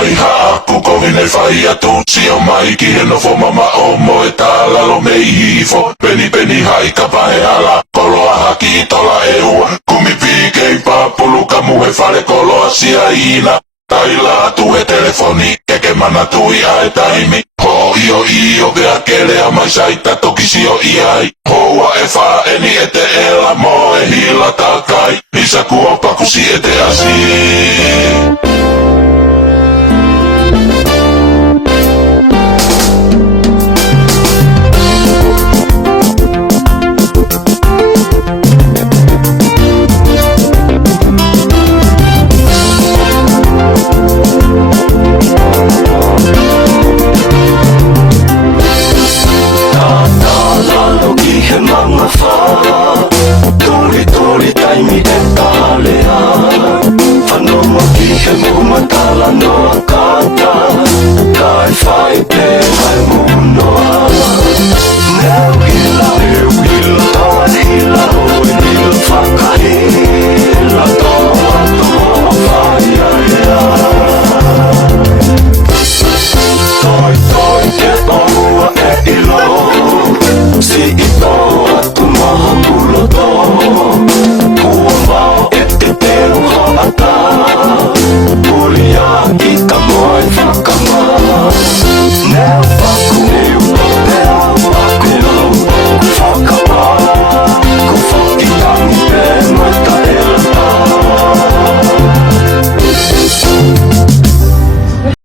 Aiha, kovin ei faija tutsi on maiki hienofo mama omo e täällä lo mei hiifo. Peni haika paheala, koloa haki tola eua. Kumi piikein paapuluka muhe fale koloa sia iina. Tai laatu e telefoni, kekemana tui ae taimi. Ho io vea kelea maisaita tokisi jo iai. Hoa e faa eni ete ela mo e hila takai. Isä kuopa kusi ete asi. Tuli taimi e talea Whanoma ki he mumatala noa kata Kai whai te mai munoa Neu hila, tauan hila Hoe hila whakahila Toa whai aea Toi te ohua e ilo Si i toa